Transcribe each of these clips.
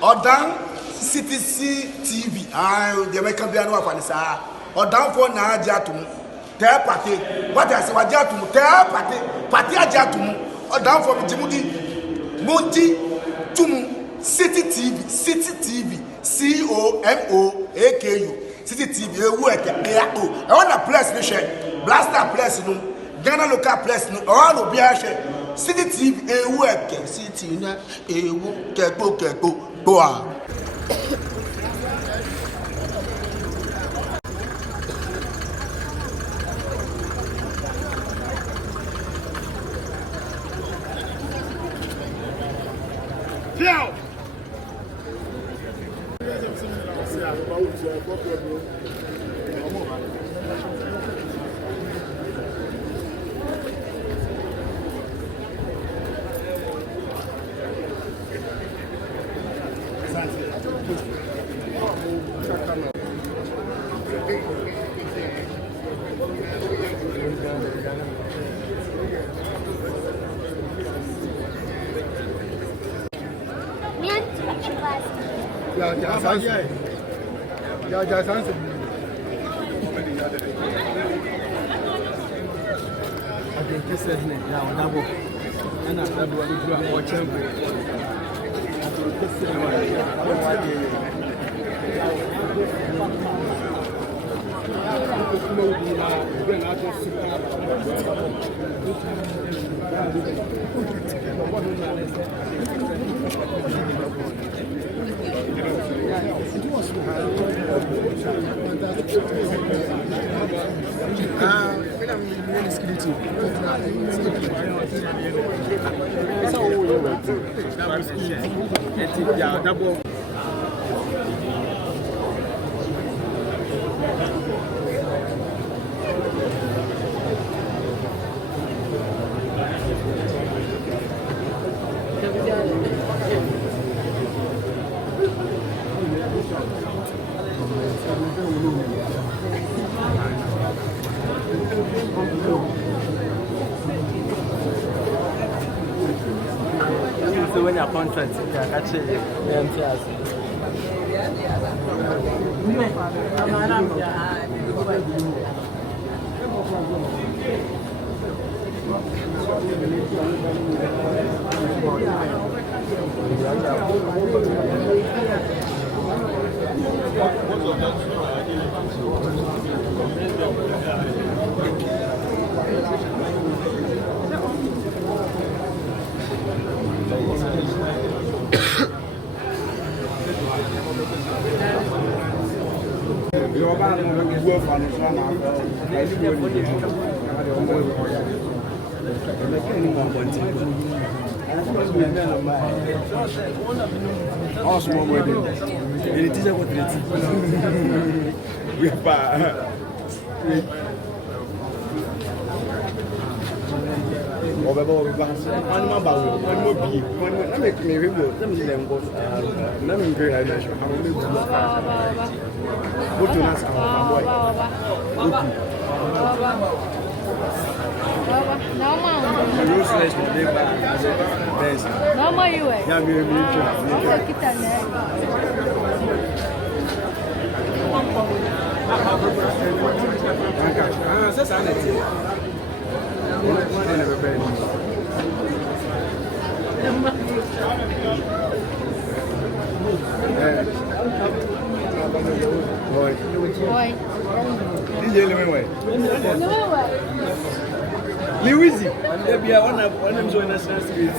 Odan CTC TV. The American piano of Anissa. Odan for na Jatum. Tell party. What I say, what Jatum? Tell party Jatum. Odan for Jimudi. Monty Tumu. City TV. COMOAKU. City TV. I want a place, Blaster place, no. Ghana local place, no. All of Biache. City TV. City na. Keko. Boa. Yaw. Yaw Dabo. And I've done what you do more champion. Yaw Dabo. So when your contract, you can catch it. Liwizi, maybe I want to join us next week.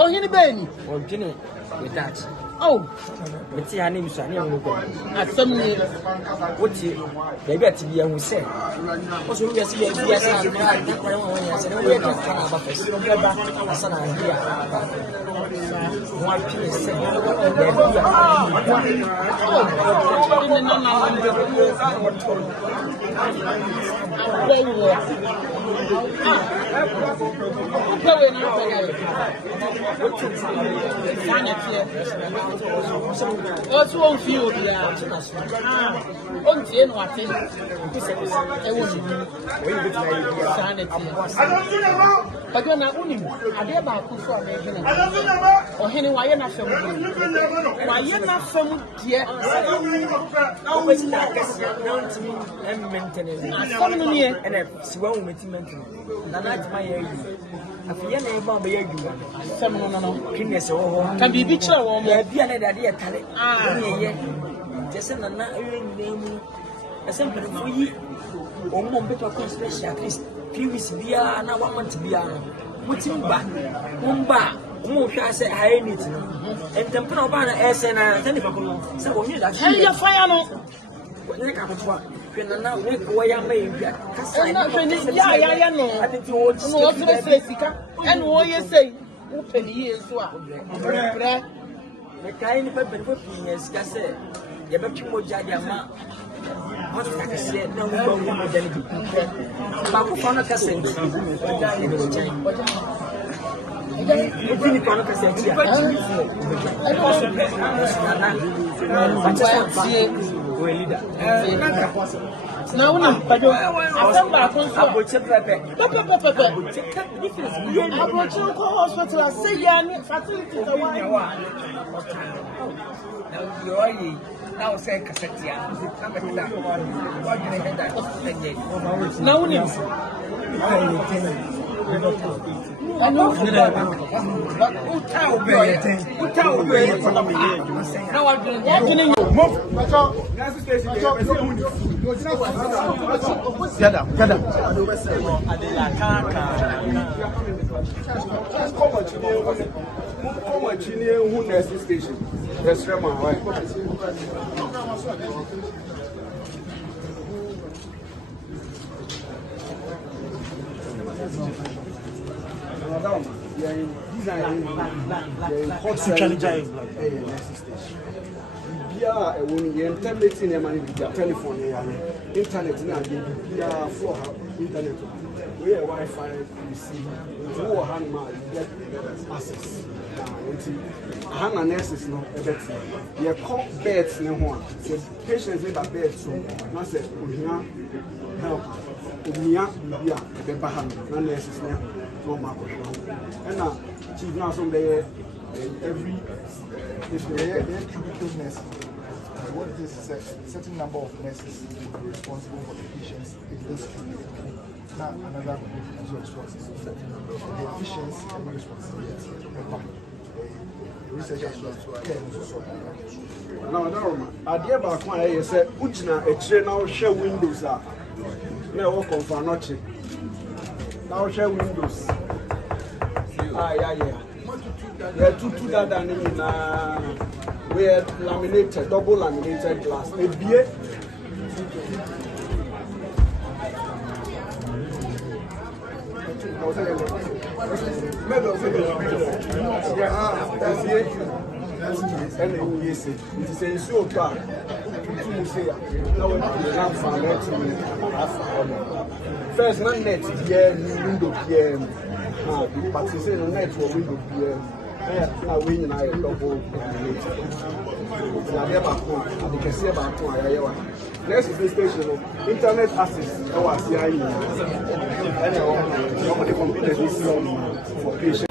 Oh, you baby. Or Jenny with that. Oh, but see her name is at some what you maybe at TV and we say. Also, we are seeing yes, I said, we are just kind of a person. I said, I'm here. One piece said, what's wrong for you? But you're not winning. I dare about to swap or any why you're not from why you're not from here. Always like us, and maintenance, and a swell maintenance. That's my area. I feel never be a some no goodness can be picture or be an idea. Just an name a simple for you or more better conspiracy at least 3 weeks be an hour month be what's in back one bar. I said, I need to know. And the Provana S and I tell you, so when you that you're fire. When you come to now, where I may be. Yeah, no. I think you want to say, and what you say, open years. The kind of people is just said, you better more Jadiama. What I said, no, we don't want to but who found a cousin? Now, but I come back on hospital. I say, yeah, facilities are now say Cassettia. I know. Yeah, when you internet in your money with your telephone, internet now, for internet. We have Wi-Fi, you see, you hand man, you get access. Hang on, nurses no, a bed. You call beds no one. The patients in that bed, so I said, help. Umia, the Baham, no nurses now, no Marco. And now, she's now some day. every they cubicle nurses. What this is a certain number of nurses responsible for the patients in this cubicle. Now another group is responsible for the patients and responsibility. The researchers now idea about one I said Ujina a chain now share windows are now work on for nothing. Now share windows. Yeah, two that and we had laminated, double laminated glass. A beer. First, not net, window, but you say no net for window, I win and I double. Next is the station internet access. Nobody computer this for patients.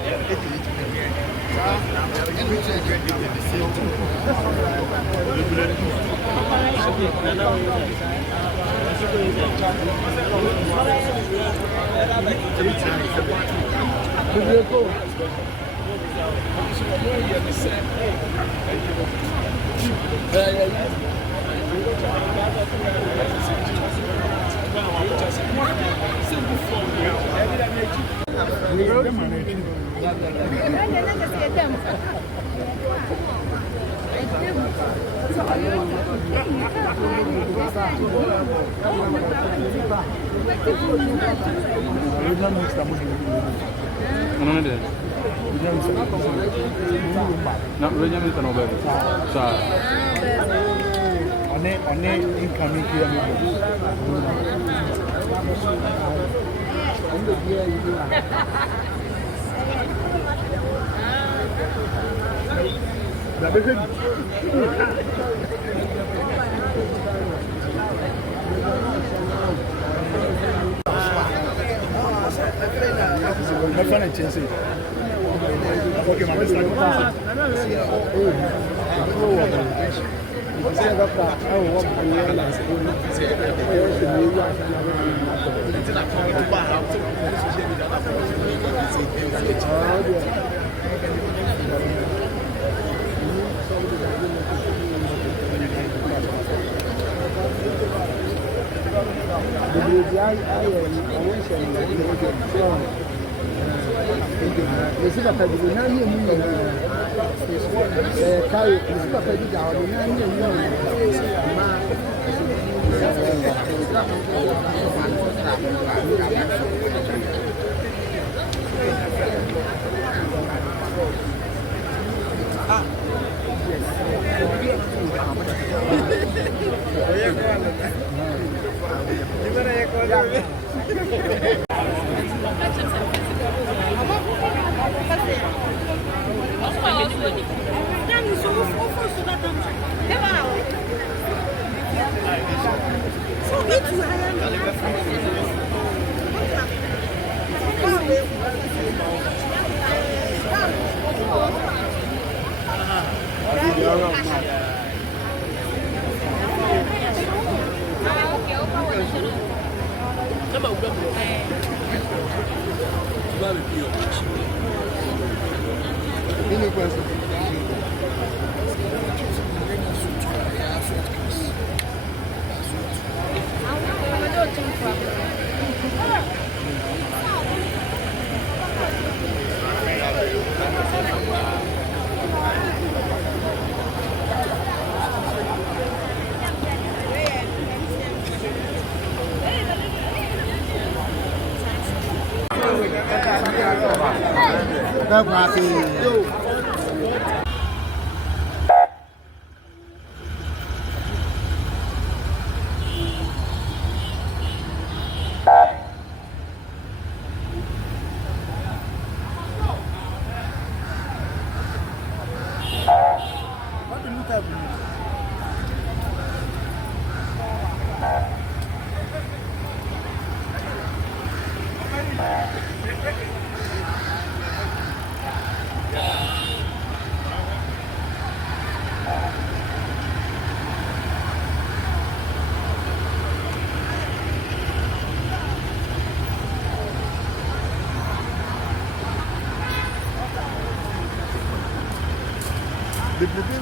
bebrebe